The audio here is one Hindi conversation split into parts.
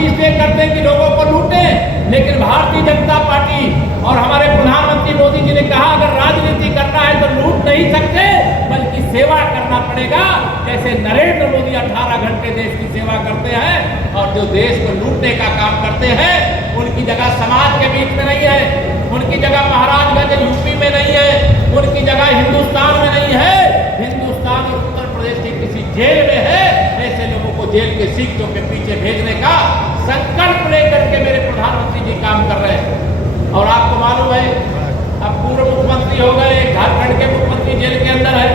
राजनीति इसलिए करते हैं कि लोगों को लूटे, लेकिन भारतीय जनता पार्टी और हमारे प्रधानमंत्री मोदी जी ने कहा अगर राजनीति करना है तो लूट नहीं सकते बल्कि सेवा करना पड़ेगा। जैसे नरेंद्र मोदी 18 घंटे देश की सेवा करते हैं और जो देश को लूटने का काम करते हैं उनकी जगह समाज के बीच में नहीं है, उनकी जगह महाराजगंज यूपी में नहीं है, उनकी जगह हिंदुस्तान में नहीं है, हिंदुस्तान और उत्तर प्रदेश की किसी जेल में है। ऐसे लोगों को जेल के सीटों के पीछे भेजने का संकल्प लेकर के मेरे प्रधानमंत्री जी काम कर रहे हैं। और आपको मालूम है अब पूर्व मुख्यमंत्री हो गए, झारखंड के मुख्यमंत्री जेल के अंदर है,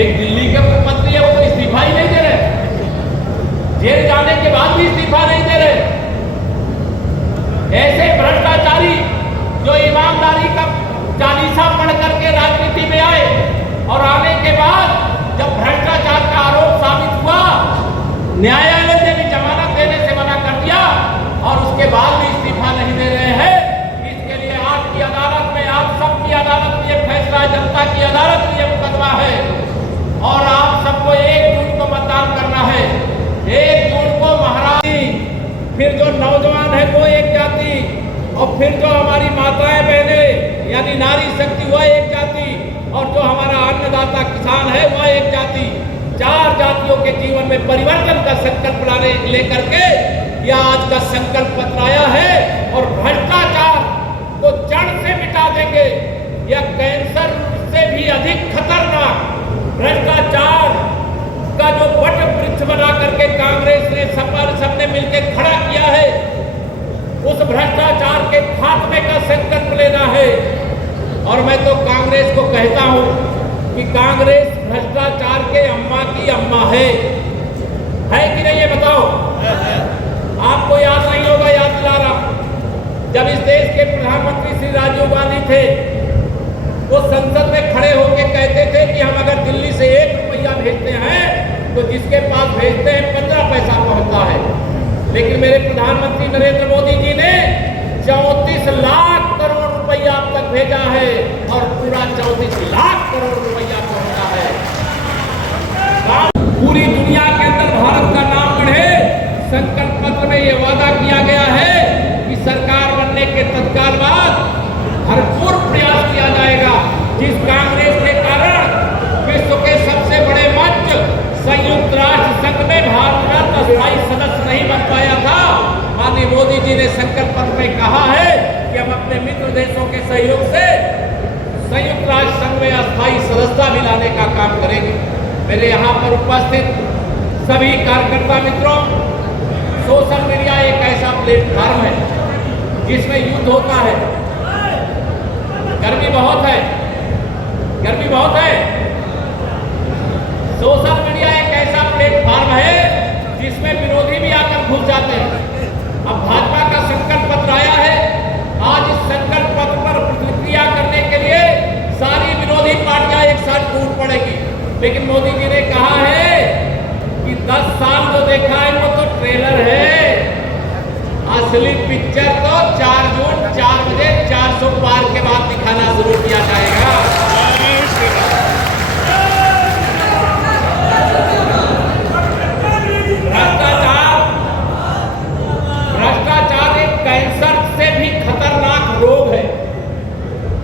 एक दिल्ली के मुख्यमंत्री है, वो तो इस्तीफा ही नहीं दे रहे, जेल जाने के बाद भी इस्तीफा नहीं दे रहे। ऐसे भ्रष्टाचारी जो ईमानदारी का चालीसा पढ़ करके राजनीति में आए और आने के बाद जब भ्रष्टाचार का आरोप साबित हुआ, न्यायालय ने भी जमानत देने से मना कर दिया और उसके बाद भी इस्तीफा नहीं दे रहे हैं। इसके लिए आपकी अदालत में, आप सबकी अदालत में ये फैसला, जनता की अदालत में ये मुकदमा है और आप सबको 1 जून को मतदान करना है। 1 जून को महाराज, फिर जो नौजवान है वो एक जाति और फिर जो हमारी माताएं बहनें यानी नारी शक्ति वह एक जाति और जो हमारा अन्नदाता किसान है वह एक जाति। 4 जातियों के जीवन में परिवर्तन का संकल्प लाने लेकर के यह आज का संकल्प पत्र आया है और भ्रष्टाचार को जड़ से मिटा देंगे। यह कैंसर से भी अधिक खतरनाक भ्रष्टाचार का जो वट वृक्ष बना करके कांग्रेस ने सबने मिलकर खड़ा किया है, उस भ्रष्टाचार के खात्मे का संकल्प लेना है। और मैं तो कांग्रेस को कहता हूं कि कांग्रेस भ्रष्टाचार के अम्मा की अम्मा है कि नहीं, ये बताओ। आपको याद नहीं होगा, याद दिला रहा, जब इस देश के प्रधानमंत्री श्री राजीव गांधी थे, वो संसद में खड़े होकर कहते थे कि हम अगर दिल्ली से 1 रुपया भेजते हैं तो जिसके पास भेजते हैं 15 पैसा पहुंचता है। लेकिन मेरे प्रधानमंत्री नरेंद्र मोदी जी ने 34 लाख करोड़ रुपया अब तक भेजा है और पूरा 34 लाख करोड़ रुपया पहुंचा है। पूरी दुनिया के अंदर भारत का नाम बढ़े, संकल्प पत्र में यह वादा किया गया है कि सरकार बनने के तत्काल बाद भरपूर प्रयास किया जाएगा। जिस कांग्रेस के कारण विश्व के सबसे बड़े मंच संयुक्त राष्ट्र संघ में भारत अस्थायी सदस्य नहीं बन पाया था, माननीय मोदी जी ने संकल्प पत्र में कहा है कि हम अपने मित्र देशों के सहयोग से संयुक्त राष्ट्र संघ में अस्थायी सदस्यता भी लाने का काम करेंगे। मेरे यहाँ पर उपस्थित सभी कार्यकर्ता मित्रों, सोशल मीडिया एक ऐसा प्लेटफॉर्म है जिसमें युद्ध होता है। गर्मी बहुत है, गर्मी बहुत है। सोशल मीडिया एक ऐसा प्लेटफॉर्म है जिसमें विरोधी भी आकर घुस जाते हैं। अब भाजपा का संकल्प पत्र आया है, आज इस संकल्प पत्र पर प्रतिक्रिया करने के लिए सारी विरोधी पार्टियां एक साथ टूट पड़ेगी। लेकिन मोदी जी ने कहा है कि 10 साल जो देखा है वो तो ट्रेलर है, असली पिक्चर तो 4 जून 4 बजे 400 पार के बाद दिखाना शुरू किया जाएगा। भ्रष्टाचार एक कैंसर से भी खतरनाक रोग है।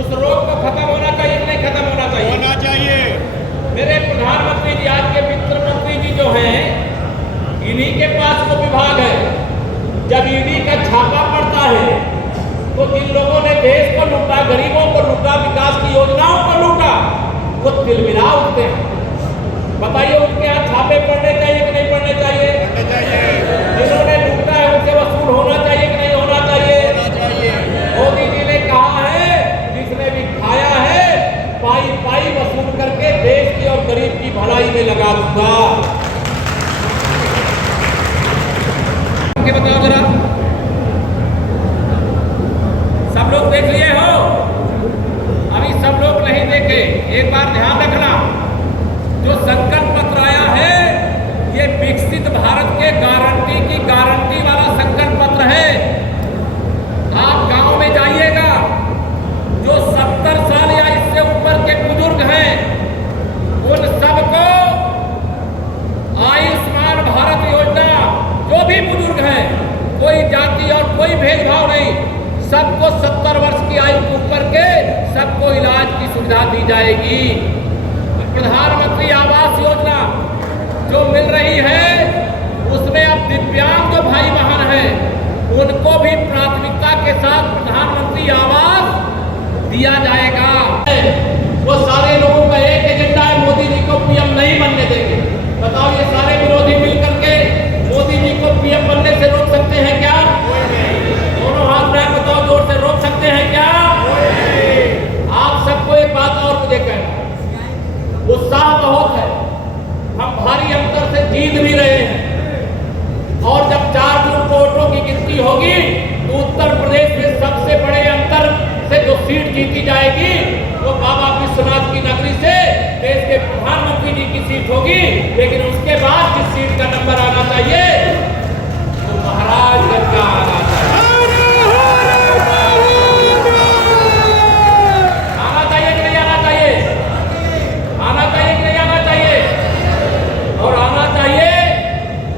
उस रोग को खत्म होना चाहिए कि नहीं खत्म होना चाहिए? होना चाहिए। मेरे प्रधानमंत्री जी, आज के वित्त मंत्री जी जो हैं, इन्हीं के पास वो विभाग है। जब ईडी का छापा पड़ता है तो जिन लोगों ने देश को लूटा, गरीबों को लूटा, विकास की योजनाओं को लूटा, वो तिलमिला उठते हैं। बताइए उनके यहाँ छापे पड़ने चाहिए कि नहीं पड़ने चाहिए? जिन्होंने लूटा है उनसे वसूल होना चाहिए कि नहीं होना चाहिए? मोदी जी ने कहा है जिसने भी खाया है पाई पाई वसूल करके देश की और गरीब की भलाई में लगा दूंगा। बताओ जरा, सब लोग देख लिए हो? अभी सब लोग नहीं देखे, एक बार ध्यान रखना, जो संकल्प पत्र आया है ये विकसित भारत के गारंटी की गारंटी वाला संकल्प पत्र है। आप गांव में जाइएगा, जो 70 साल या इससे ऊपर के बुजुर्ग हैं उन सबको आयुष्मान भारत योजना, जो भी बुजुर्ग हैं कोई भेदभाव नहीं, सबको 70 वर्ष की आयु ऊपर के सबको इलाज की सुविधा दी जाएगी। प्रधानमंत्री आवास योजना जो मिल रही है उसमें अब दिव्यांग जो भाई बहन हैं उनको भी प्राथमिकता के साथ प्रधानमंत्री आवास दिया जाएगा। वो सारे लोगों का एक एजेंडा है, मोदी जी को पीएम नहीं बनने देंगे। बताओ ये सारे विरोधी मिलकर के मोदी जी को पीएम बनने से रोक सकते हैं क्या? दोनों हाथ में बताओ, जोर से रोक सकते हैं क्या? आप सबको एक बात और मुझे कहना, उत्साह बहुत है, हम भारी अंतर से जीत भी रहे हैं और जब 4 जून को वोटों की गिनती होगी तो उत्तर प्रदेश में सबसे बड़े अंतर से जो सीट जीती जाएगी वो बाबा विश्वनाथ की नगरी से देश के प्रधानमंत्री जी की सीट होगी। लेकिन उसके बाद जिस सीट का नंबर आना चाहिए तो महाराजगंज का आना चाहिए। आना चाहिए कि नहीं आना चाहिए? आना चाहिए कि नहीं आना चाहिए? और आना चाहिए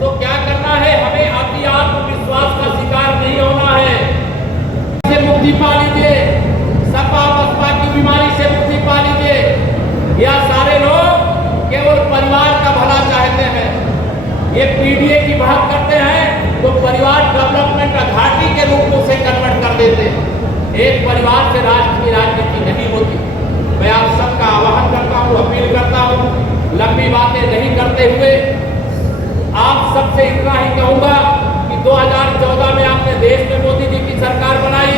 तो क्या करना है? हमें अति आत्मविश्वास का शिकार नहीं होना है। से मुक्ति पा लीजिए, सपा बसपा की बीमारी से मुक्ति पा लीजिए। या सारे लोग केवल परिवार का भला चाहते हैं, ये पीडीए की बात करते हैं तो परिवार डेवलपमेंट घाटी के रूप में उसे कन्वर्ट कर देते हैं। एक परिवार से राष्ट्र की राजनीति नहीं होती। मैं आप सबका आह्वान करता हूँ, अपील करता हूँ, लंबी बातें नहीं करते हुए आप सबसे इतना ही कहूंगा कि 2014 में आपने देश में मोदी जी की सरकार बनाई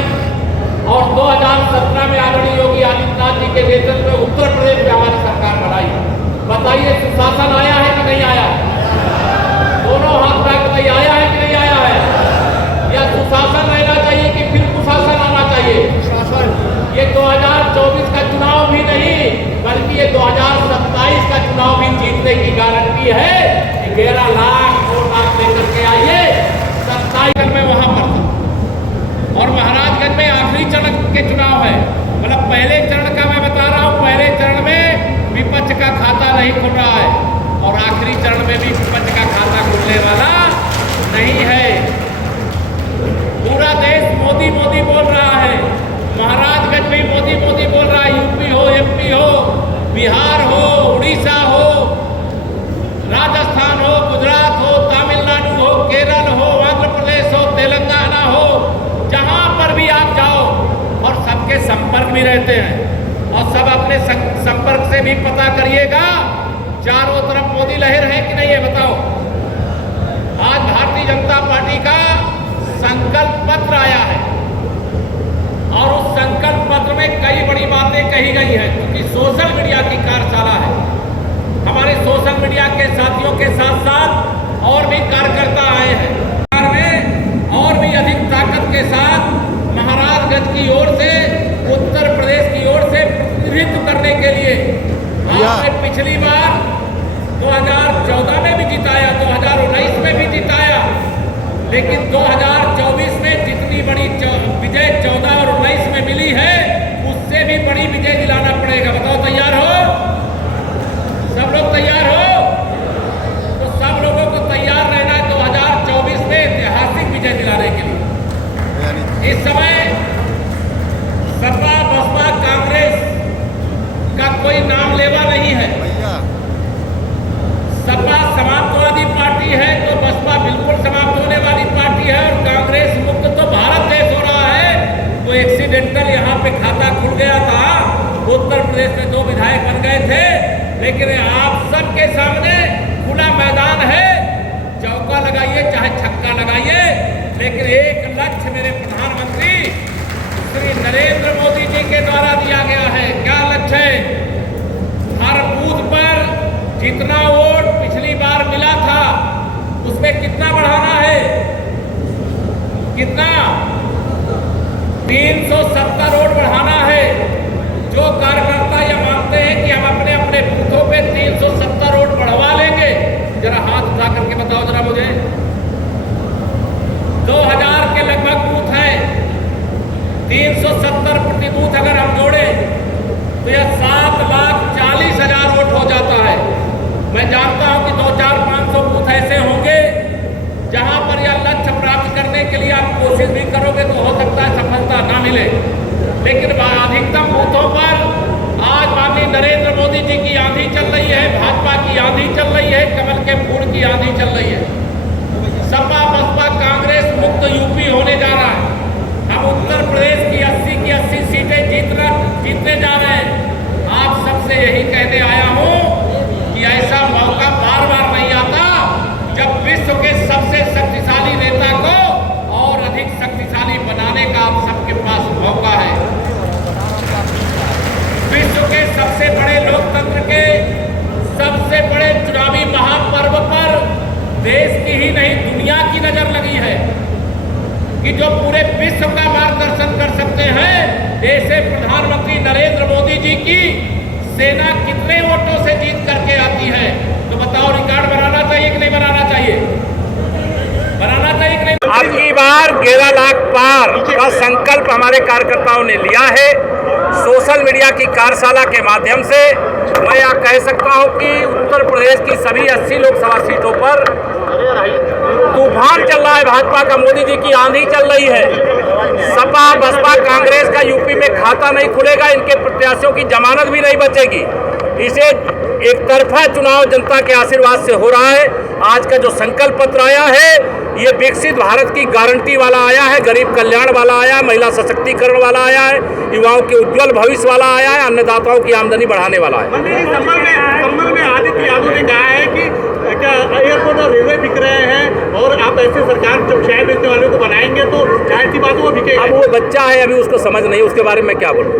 और 2017 में आदरणीय योगी आदित्यनाथ जी के नेतृत्व में उत्तर प्रदेश में हमारी सरकार बनाई। बताइए सुशासन आया है कि नहीं आया? दोनों हाथ में बताइए, आया है कि नहीं आया है? या सुशासन रहना चाहिए कि फिर कुशासन आना चाहिए? ये 2024 का चुनाव भी नहीं बल्कि ये 2027 का चुनाव भी जीतने की गारंटी है। 11 लाख वोट आप लेकर के आइए। 27 में वहां पर था और महाराजगंज में आखिरी चरण के चुनाव है। मतलब पहले चरण का मैं बता रहा हूं, पहले चरण में विपक्ष का खाता नहीं खुल रहा है और आखिरी चरण में भी विपक्ष का खाता खुलने वाला नहीं है। पूरा देश मोदी मोदी बोल रहा है, महाराजगंज में मोदी मोदी बोल रहा है। यूपी हो, एमपी हो, बिहार हो, उड़ीसा हो, राजस्थान हो, गुजरात हो, तमिलनाडु हो, केरल हो, आंध्र प्रदेश हो, तेलंगाना हो, जहां पर भी आप जाओ और सबके संपर्क भी रहते हैं और सब अपने संपर्क से भी पता करिएगा चारों तरफ मोदी लहर है कि नहीं है? बताओ। आज भारतीय जनता पार्टी का संकल्प पत्र आया है और उस संकल्प पत्र में कई बड़ी बातें कही गई हैं क्योंकि सोशल मीडिया की कार्यशाला है। हमारे सोशल मीडिया के साथियों के साथ साथ और भी कार्यकर्ता आए हैं। में और भी अधिक ताकत के साथ महाराजगंज की ओर से, उत्तर प्रदेश की ओर से प्रतिनिधित्व करने के लिए आपने पिछली बार 2014 में भी जिताया, 2019 में भी जिताया, लेकिन 2024 में जितनी बड़ी विजय 14 और 19 में मिली है उससे भी बड़ी विजय दिलाना पड़ेगा। बताओ तैयार हो? सब लोग तैयार हो? तो सब लोगों को तैयार रहना है 2024 में ऐतिहासिक विजय दिलाने के लिए। इस समय सपा बसपा कांग्रेस का कोई नाम लेवा नहीं है। सपा समाजवादी पार्टी है तो बसपा बिल्कुल समाप्त होने वाली पार्टी है और कांग्रेस मुक्त तो भारत देश हो रहा है। तो एक्सीडेंटल यहाँ पे खाता खुल गया था, उत्तर प्रदेश में 2 विधायक बन गए थे, लेकिन आप सबके सामने खुला मैदान है। चौका लगाइए चाहे छक्का लगाइए, लेकिन एक लक्ष्य मेरे प्रधानमंत्री श्री नरेंद्र मोदी जी के द्वारा दिया गया है। क्या लक्ष्य है? हर बूथ पर जितना वोट पिछली बार मिला था उसमें कितना बढ़ाना है? कितना? 370 वोट बढ़ाना है। जो कार्यकर्ता ये मानते हैं कि हम अपने अपने बूथों पे 370 वोट बढ़वा लेंगे, जरा हाथ उठा करके बताओ जरा मुझे। 2000 के लगभग बूथ है, 370 प्रति बूथ अगर हम जोड़े तो यह 7,40,000 वोट हो जाता है। मैं जानता हूं कि 200-500 बूथ ऐसे होंगे जहां पर यह लक्ष्य प्राप्त करने के लिए आप कोशिश भी करोगे। जो पूरे विश्व का मार्गदर्शन कर सकते हैं, ऐसे प्रधानमंत्री नरेंद्र मोदी जी की सेना कितने वोटों से जीत करके आती है? तो बताओ, रिकॉर्ड बनाना चाहिए कि नहीं बनाना चाहिए? बनाना चाहिए कि नहीं? अब की बार 11 लाख पार का संकल्प हमारे कार्यकर्ताओं ने लिया है। सोशल मीडिया की कार्यशाला के माध्यम से मैं यह कह सकता हूं कि उत्तर प्रदेश की सभी 80 लोकसभा सीटों पर तूफान चल रहा है भाजपा का। मोदी जी की आंधी चल रही है। सपा बसपा कांग्रेस का यूपी में खाता नहीं खुलेगा, इनके प्रत्याशियों की जमानत भी नहीं बचेगी। इसे एक तरफा चुनाव जनता के आशीर्वाद से हो रहा है। आज का जो संकल्प पत्र आया है, ये विकसित भारत की गारंटी वाला आया है, गरीब कल्याण वाला आया है, महिला सशक्तिकरण वाला आया है, युवाओं के उज्जवल भविष्य वाला आया है, अन्नदाताओं की आमदनी बढ़ाने वाला है। मंत्री जी, संभल में आदित्य यादव ने कहा है कि क्या एयरपोर्ट और रेलवे बिक रहे हैं और आप ऐसे सरकार जब शेयर बेचने वालों को बनाएंगे तो जाहिर सी बात वो बिकेगा। अब वो बच्चा है, अभी उसको समझ नहीं, उसके बारे में क्या बोलूं।